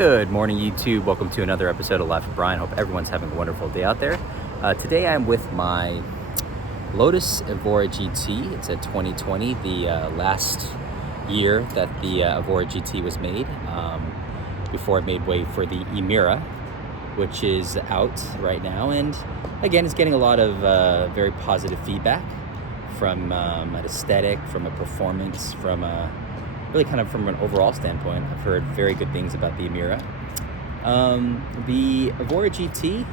Good morning, YouTube. Welcome to another episode of Life with Brian. Hope everyone's having a wonderful day out there. Today I'm with my Lotus Evora GT. It's a 2020, the last year that the Evora GT was made, before it made way for the Emira, which is out right now. And again, it's getting a lot of very positive feedback from an aesthetic, from a performance, from a really kind of from an overall standpoint. I've heard very good things about the Emira. The Evora GT,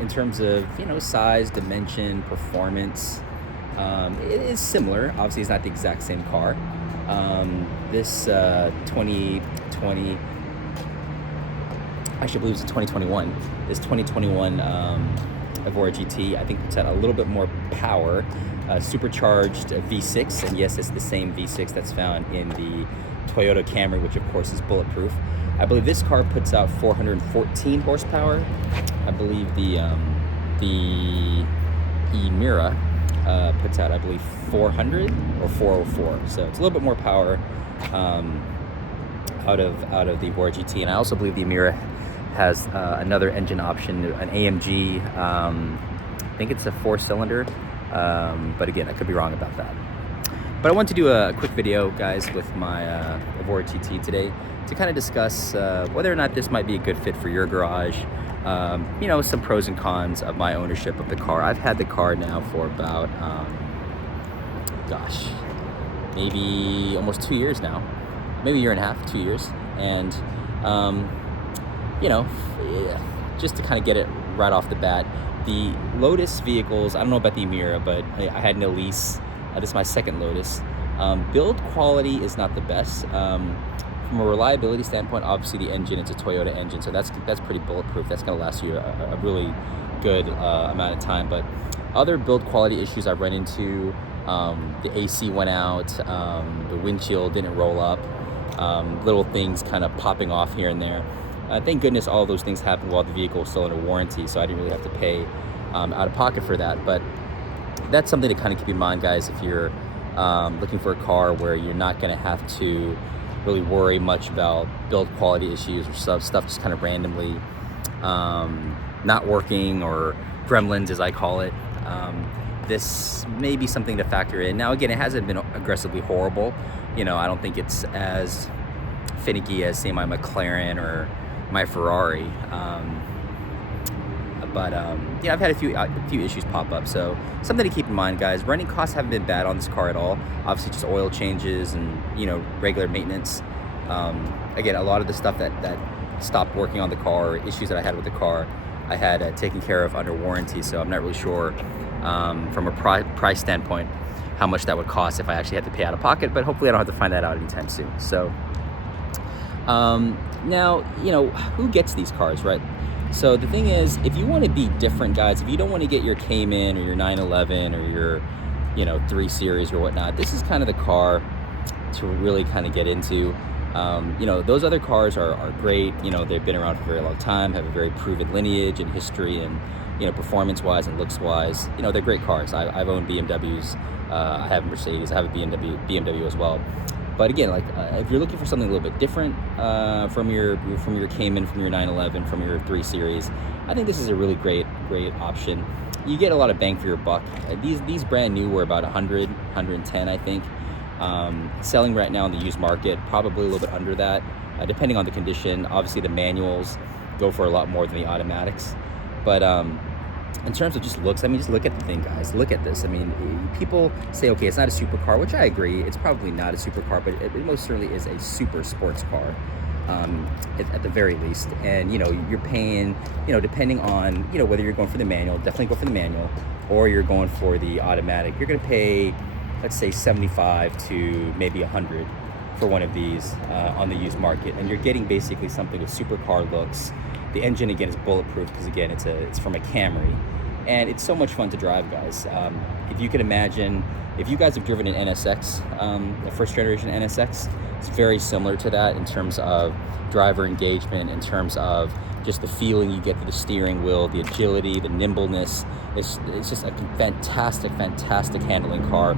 in terms of, size, dimension, performance, it is similar. Obviously, it's not the exact same car. This 2020, actually I believe it's 2021, this 2021 Evora GT, I think it's had a little bit more power, supercharged V6, and yes, it's the same V6 that's found in the Toyota Camry, which of course is bulletproof. I believe this car puts out 414 horsepower. I believe the Emira puts out, I believe, 400 or 404. So it's a little bit more power out of the Evora GT, and I also believe the Emira has another engine option, an AMG. I think it's a 4-cylinder. But again, I could be wrong about that. But I want to do a quick video, guys, with my Evora GT today to kind of discuss whether or not this might be a good fit for your garage. Some pros and cons of my ownership of the car. I've had the car now for about, maybe almost 2 years now. Maybe a year and a half, 2 years. And, just to kind of get it right off the bat, the Lotus vehicles, I don't know about the Emira, but I had an Elise. This is my second Lotus. Build quality is not the best. From a reliability standpoint, obviously the engine, it's a Toyota engine, so that's pretty bulletproof. That's going to last you a really good amount of time. But other build quality issues I've run into, the AC went out, the windshield didn't roll up, little things kind of popping off here and there. Thank goodness all of those things happened while the vehicle was still under warranty, so I didn't really have to pay out of pocket for that. But that's something to kind of keep in mind, guys, if you're looking for a car where you're not going to have to really worry much about build quality issues or stuff just kind of randomly not working, or gremlins as I call it. This may be something to factor in. Now again, it hasn't been aggressively horrible. I don't think it's as finicky as, say, my McLaren or my Ferrari, but I've had a few issues pop up, so something to keep in mind, guys. Running costs haven't been bad on this car at all. Obviously, just oil changes and regular maintenance. Again, a lot of the stuff that stopped working on the car, or issues that I had with the car, I had taken care of under warranty. So I'm not really sure from a price standpoint how much that would cost if I actually had to pay out of pocket. But hopefully, I don't have to find that out anytime soon. So. Now, who gets these cars, right? So the thing is, if you want to be different, guys, if you don't want to get your Cayman or your 911 or your, 3 Series or whatnot, this is kind of the car to really kind of get into. Those other cars are great. They've been around for a very long time, have a very proven lineage and history, and, performance-wise and looks-wise, they're great cars. I've owned BMWs. I have Mercedes. I have a BMW as well. But again, if you're looking for something a little bit different from your Cayman, from your 911, from your 3 Series, I think this is a really great option. You get a lot of bang for your buck. These brand new were about 100, 110, I think. Selling right now in the used market, probably a little bit under that, depending on the condition. Obviously, the manuals go for a lot more than the automatics. But in terms of just looks, just look at the thing, guys. Look at this. People say, okay, it's not a supercar, which I agree. It's probably not a supercar, but it most certainly is a super sports car, at the very least. And, you're paying, depending on, whether you're going for the manual, definitely go for the manual, or you're going for the automatic. You're going to pay, let's say, 75 to maybe 100 for one of these on the used market. And you're getting basically something with supercar looks. The engine, again, is bulletproof because, again, it's from a Camry. And it's so much fun to drive, guys. If you could imagine, if you guys have driven an NSX, a first generation NSX, it's very similar to that in terms of driver engagement, in terms of just the feeling you get through the steering wheel, the agility, the nimbleness. It's just a fantastic handling car.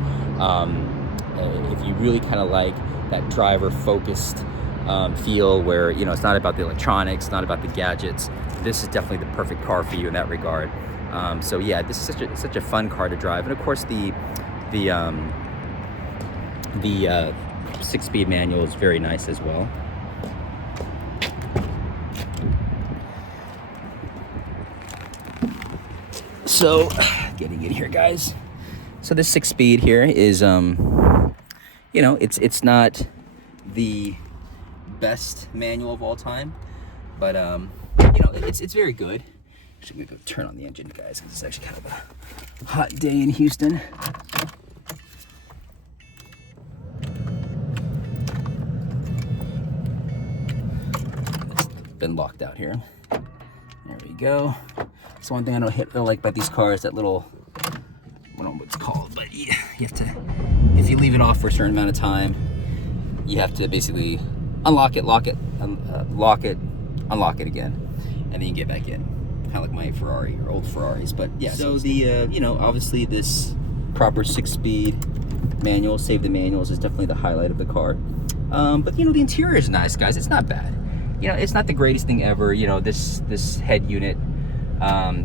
If you really kind of like that driver focused feel where, you know, it's not about the electronics, not about the gadgets. This is definitely the perfect car for you in that regard. So yeah, this is such a fun car to drive. And of course the 6-speed manual is very nice as well. So getting in here, guys. So this 6-speed here is, you know, it's not the best manual of all time, but you know, it's very good. Actually, maybe I'll turn on the engine, guys, because it's actually kind of a hot day in Houston. It's been locked out here. There we go. So one thing I don't like about these cars, that little, I don't know what it's called, but you have to, if you leave it off for a certain amount of time, you have to basically unlock it, lock it, lock it, unlock it again, and then you get back in. Kind of like my Ferrari or old Ferraris, but yeah. So the, you know, obviously this proper 6-speed manual, save the manuals, is definitely the highlight of the car. But you know, the interior is nice, guys. It's not bad. You know, it's not the greatest thing ever. You know, this head unit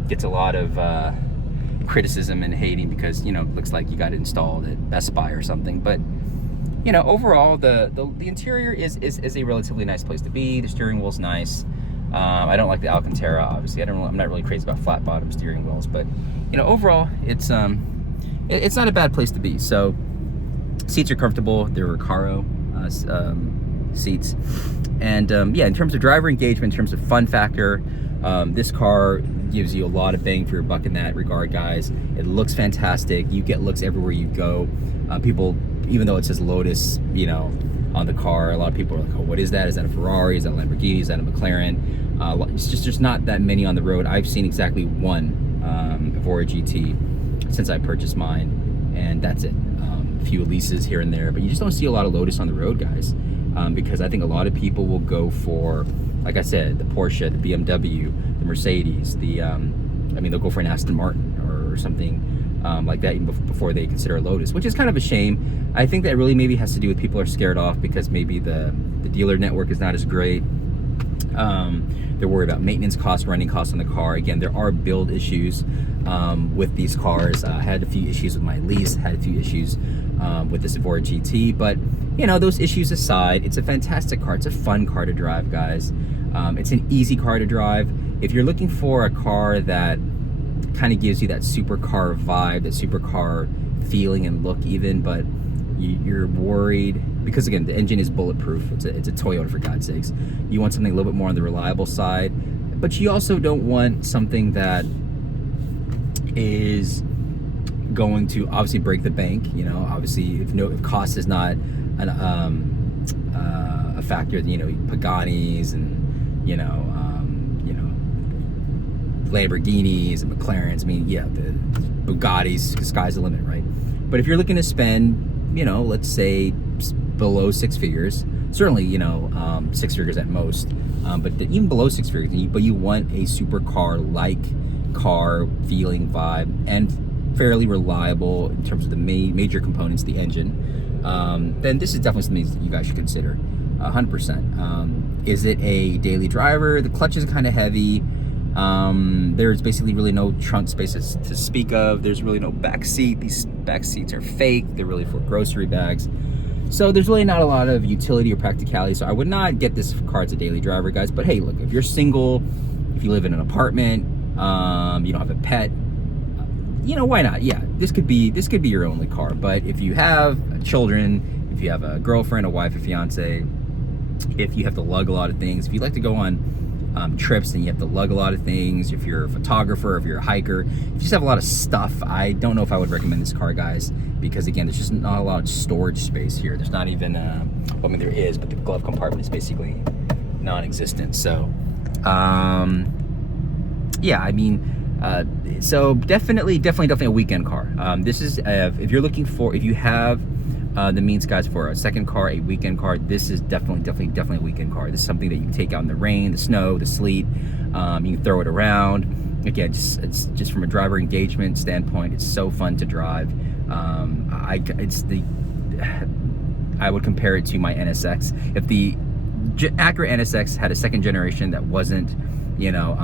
gets a lot of criticism and hating because, you know, it looks like you got it installed at Best Buy or something. But you know, overall the interior is a relatively nice place to be. The steering wheel's nice. I don't like the Alcantara, obviously. I'm not really crazy about flat bottom steering wheels, but you know, overall it's not a bad place to be. So seats are comfortable. They're Recaro seats, and yeah, in terms of driver engagement, in terms of fun factor, this car gives you a lot of bang for your buck in that regard, guys. It looks fantastic. You get looks everywhere you go. People, even though it says Lotus, you know, on the car, a lot of people are like, oh, what is that? Is that a Ferrari? Is that a Lamborghini? Is that a McLaren? It's just, there's not that many on the road. I've seen exactly one Evora GT since I purchased mine, and that's it. A few leases here and there, but you just don't see a lot of Lotus on the road, guys, because I think a lot of people will go for, like I said, the Porsche, the BMW, the Mercedes, I mean, they'll go for an Aston Martin or something like that even before they consider a Lotus, which is kind of a shame. I think that really maybe has to do with people are scared off because maybe the dealer network is not as great. They're worried about maintenance costs, running costs on the car. Again, there are build issues with these cars. I had a few issues with my lease, had a few issues with this Evora GT, but you know, those issues aside, it's a fantastic car. It's a fun car to drive, guys. It's an easy car to drive. If you're looking for a car that kind of gives you that supercar vibe, that supercar feeling and look even, but you're worried because again, the engine is bulletproof. It's a Toyota, for God's sakes. You want something a little bit more on the reliable side, but you also don't want something that is going to obviously break the bank. You know, obviously if cost is not a factor, you know, Paganis and you know Lamborghinis and McLarens. I mean, yeah, the Bugattis, sky's the limit, right? But if you're looking to spend, you know, let's say below 6 figures, certainly, you know, 6 figures at most, but even below 6 figures, but you want a supercar-like car feeling vibe and fairly reliable in terms of the major components, the engine, then this is definitely something that you guys should consider, 100%. Is it a daily driver? The clutch is kind of heavy. There's basically really no trunk spaces to speak of. There's really no back seat. These back seats are fake. They're really for grocery bags. So there's really not a lot of utility or practicality. So I would not get this car as a daily driver, guys. But hey, look, if you're single, if you live in an apartment, you don't have a pet, you know, why not? Yeah, this could be your only car. But if you have children, if you have a girlfriend, a wife, a fiance, if you have to lug a lot of things, if you like to go on trips and you have to lug a lot of things, if you're a photographer, if you're a hiker, if you just have a lot of stuff, I don't know if I would recommend this car, guys, because again, there's just not a lot of storage space here. There's not even, well, I mean, there is, but the glove compartment is basically non-existent. So, yeah, I mean, so definitely a weekend car. This is, if you're looking for, if you have the means, guys, for a second car, a weekend car, this is definitely a weekend car. This is something that you can take out in the rain, the snow, the sleet. You can throw it around. Again, it's just from a driver engagement standpoint, it's so fun to drive. I would compare it to my NSX. If the Acura NSX had a second generation that wasn't, you know,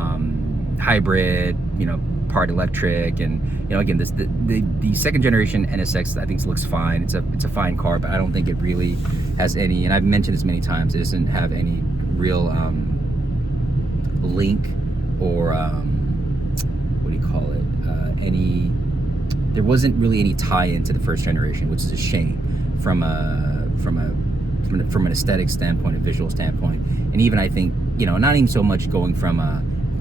hybrid, you know, part electric, and you know, again, the second generation NSX I think looks fine. It's a fine car, but I don't think it really has any, and I've mentioned this many times, it doesn't have any real link or what do you call it? There wasn't really any tie-in to the first generation, which is a shame from an aesthetic standpoint, a visual standpoint, and even I think, you know, not even so much going from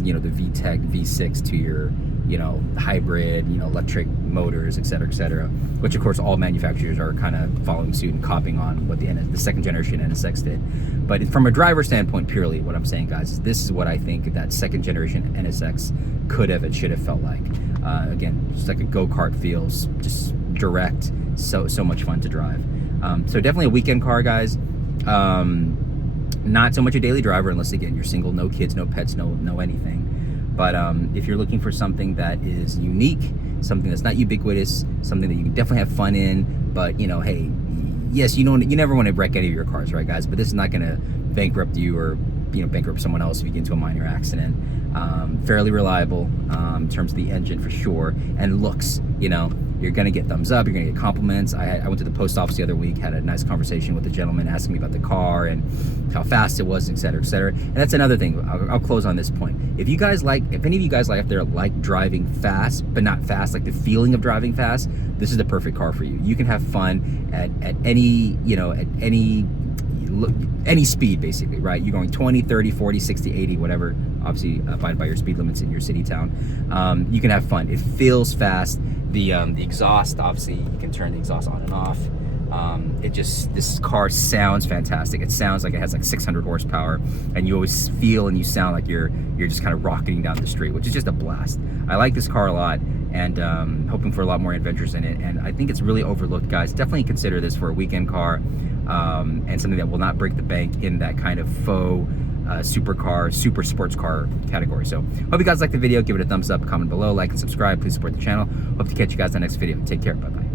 you know, the VTEC V6 to your, you know, hybrid, you know, electric motors, et cetera, which of course all manufacturers are kind of following suit and copying on what the second generation NSX did. But from a driver standpoint, purely, what I'm saying, guys, is this is what I think that second generation NSX could have and should have felt like. Again, just like a go-kart feels, just direct, so much fun to drive. So definitely a weekend car, guys. Not so much a daily driver unless, again, you're single, no kids, no pets, no anything. But if you're looking for something that is unique, something that's not ubiquitous, something that you can definitely have fun in, but, you know, hey, yes, you never want to wreck any of your cars, right, guys? But this is not going to bankrupt you or, you know, bankrupt someone else if you get into a minor accident. Fairly reliable in terms of the engine for sure, and looks, you know, you're gonna get thumbs up, you're gonna get compliments. I went to the post office the other week, had a nice conversation with the gentleman asking me about the car and how fast it was, et cetera, and that's another thing. I'll close on this point. If any of you guys out there like driving fast but not fast, like the feeling of driving fast, this is the perfect car for you. You can have fun at any, you know, at any speed, basically, right? You're going 20, 30, 40, 60, 80, whatever, obviously abide by your speed limits in your city, town. You can have fun. It feels fast. The exhaust, obviously, you can turn the exhaust on and off. This car sounds fantastic. It sounds like it has like 600 horsepower, and you always feel and you sound like you're just kind of rocketing down the street, which is just a blast. I like this car a lot, and hoping for a lot more adventures in it. And I think it's really overlooked, guys. Definitely consider this for a weekend car, and something that will not break the bank in that kind of faux supercar, super sports car category. So hope you guys liked the video. Give it a thumbs up, comment below, like and subscribe. Please support the channel. Hope to catch you guys in the next video. Take care. Bye bye.